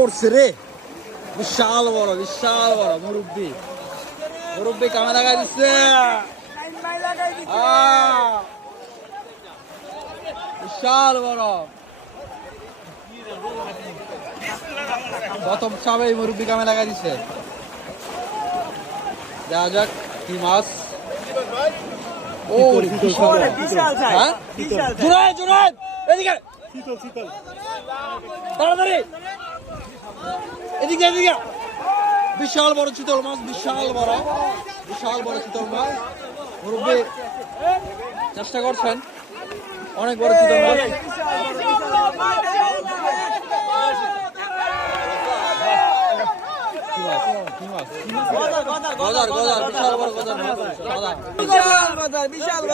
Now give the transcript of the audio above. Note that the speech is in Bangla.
পড়ছে রে, বিশাল বড় মুরব্বি কামে লাগাই দিচ্ছে। বিশাল বড় প্রথম চাপে মুরব্বি কামে লাগাই দিচ্ছে। দেখা যাক কি মাছ। ও এদিকে তাড়াতাড়ি এদিকে এদিকে। বিশাল বড় চিতল মাছ, বিশাল বড় চিতল মাছ। মুরব্বি চেষ্টা করছেন, অনেক বড় চিতল মাছ। বিশাল